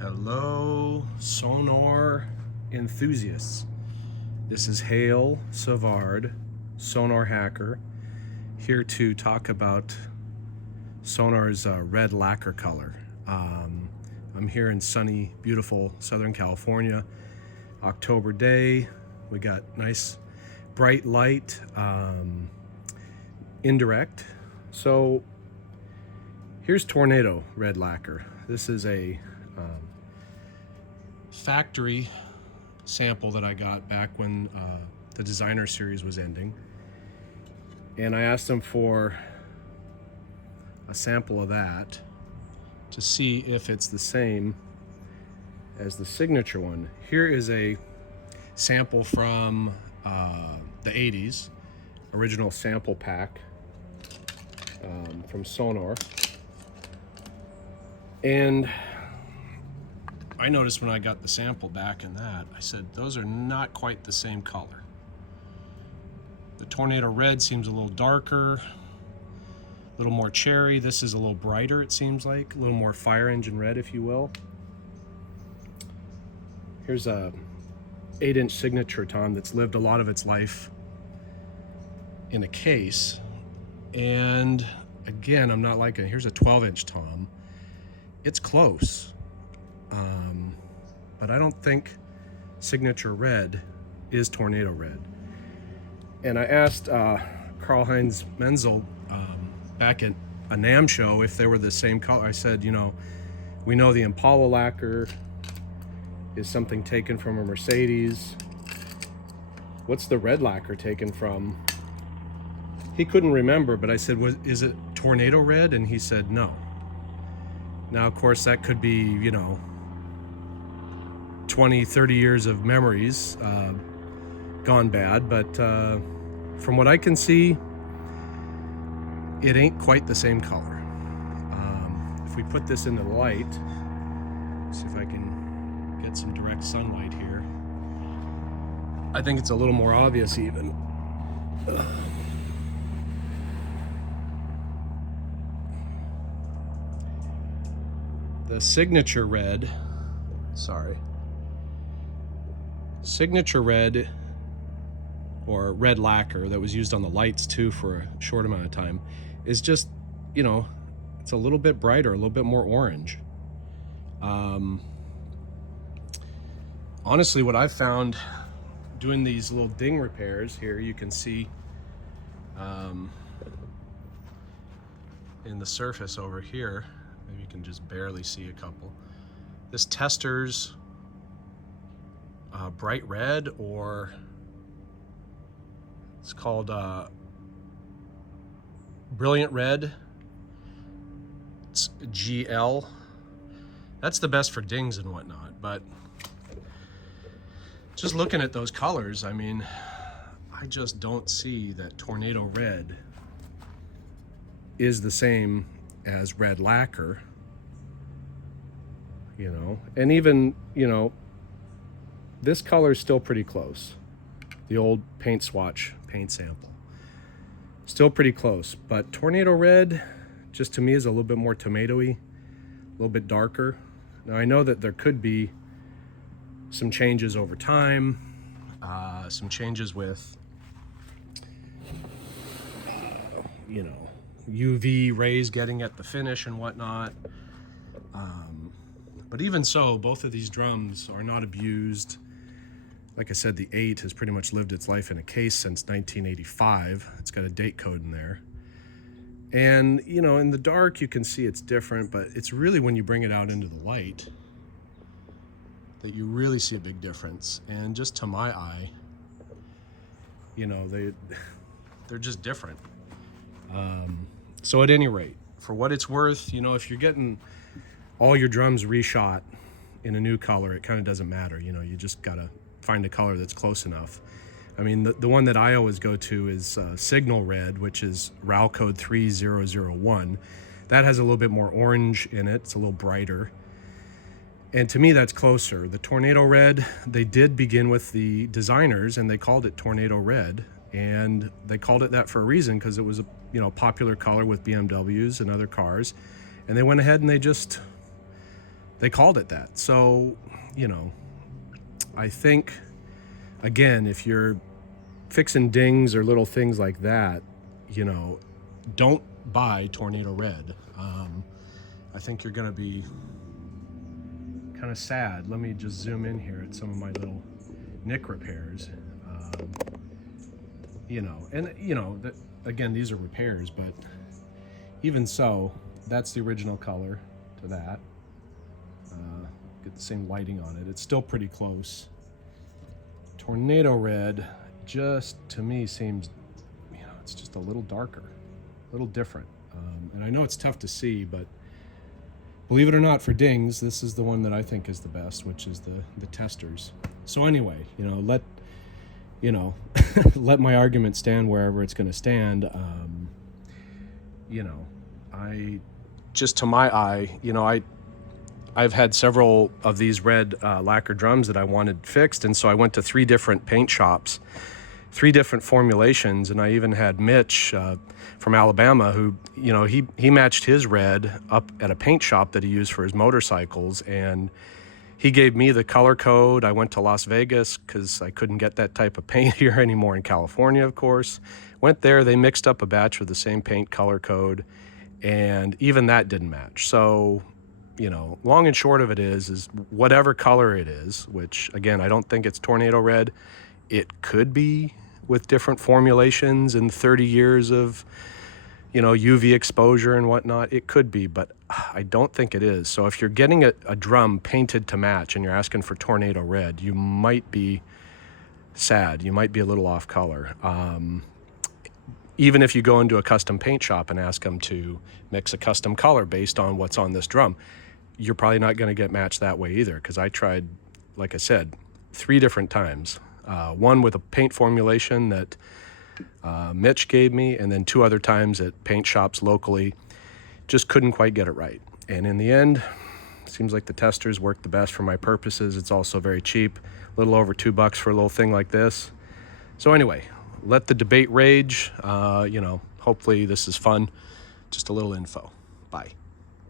Hello, Sonor enthusiasts. This is Hale Savard, Sonor hacker, here to talk about Sonor's red lacquer color. I'm here in sunny, beautiful Southern California. October day. We got nice, bright light, indirect. So here's Tornado red lacquer. This is a factory sample that I got back when the designer series was ending, and I asked them for a sample of that to see if it's the same as the signature one. Here is a sample from the 80s, original sample pack from Sonor, and I noticed when I got the sample back in that, I said, those are not quite the same color. The Tornado Red seems a little darker, a little more cherry. This is a little brighter, it seems like, a little more fire engine red, if you will. Here's a 8-inch signature tom that's lived a lot of its life in a case. And again, I'm not liking it. Here's a 12-inch tom. It's close. But I don't think Signature Red is Tornado Red. And I asked Karl-Heinz Menzel back at a NAMM show if they were the same color. I said, you know, we know the Impala lacquer is something taken from a Mercedes. What's the red lacquer taken from? He couldn't remember, but I said, is it Tornado Red? And he said no. Now, of course, that could be, you know, 20, 30 years of memories gone bad, but from what I can see, it ain't quite the same color. If we put this into the light, see if I can get some direct sunlight here. I think it's a little more obvious even. The Signature Red, Signature Red, or red lacquer that was used on the lights too for a short amount of time, is just, you know, it's a little bit brighter, a little bit more orange. Honestly, what I've found doing these little ding repairs here, you can see in the surface over here, maybe you can just barely see a couple. This tester's bright red, or it's called brilliant red. It's GL. That's the best for dings and whatnot, but just looking at those colors, I mean, I just don't see that Tornado Red is the same as red lacquer, you know. And even, you know, this color is still pretty close. The old paint swatch paint sample, still pretty close, but Tornado Red just to me is a little bit more tomatoey, a little bit darker. Now I know that there could be some changes over time, some changes with you know, UV rays getting at the finish and whatnot, but even so, both of these drums are not abused. Like I said, the 8 has pretty much lived its life in a case since 1985. It's got a date code in there. And, you know, in the dark, you can see it's different, but it's really when you bring it out into the light that you really see a big difference. And just to my eye, you know, they're just different. So at any rate, for what it's worth, you know, if you're getting all your drums reshot in a new color, it kind of doesn't matter. You know, you just gotta find a color that's close enough. I mean, the one that I always go to is Signal Red, which is RAL code 3001. That has a little bit more orange in it. It's a little brighter. And to me, that's closer. The Tornado Red, they did begin with the designers and they called it Tornado Red. And they called it that for a reason, because it was a, you know, popular color with BMWs and other cars. And they went ahead and they just they called it that. So, you know, I think, again, if you're fixing dings or little things like that, you know, don't buy Tornado Red. I think you're gonna be kind of sad. Let me just zoom in here at some of my little nick repairs. You know, and you know, that, again, these are repairs, but even so, that's the original color to that. Get the same lighting on it. It's still pretty close. Tornado Red just, to me, seems, you know, it's just a little darker, a little different. And I know it's tough to see, but believe it or not, for dings, this is the one that I think is the best, which is the Testers. So anyway, you know, let my argument stand wherever it's going to stand. You know, just to my eye, you know, I've had several of these red lacquer drums that I wanted fixed, and so I went to 3 different paint shops, 3 different formulations, and I even had Mitch from Alabama who, you know, he matched his red up at a paint shop that he used for his motorcycles, and he gave me the color code. I went to Las Vegas because I couldn't get that type of paint here anymore in California, of course. Went there, they mixed up a batch with the same paint color code, and even that didn't match. So, you know, long and short of it is whatever color it is, which again, I don't think it's Tornado Red. It could be with different formulations and 30 years of, you know, UV exposure and whatnot. It could be, but I don't think it is. So if you're getting a drum painted to match and you're asking for Tornado Red, you might be sad. You might be a little off color. Even if you go into a custom paint shop and ask them to mix a custom color based on what's on this drum, you're probably not going to get matched that way either, because I tried, like I said, 3 different times. One with a paint formulation that Mitch gave me, and then 2 other times at paint shops locally. Just couldn't quite get it right. And in the end, it seems like the Testers work the best for my purposes. It's also very cheap, a little over $2 for a little thing like this. So anyway, let the debate rage. You know, hopefully this is fun. Just a little info. Bye.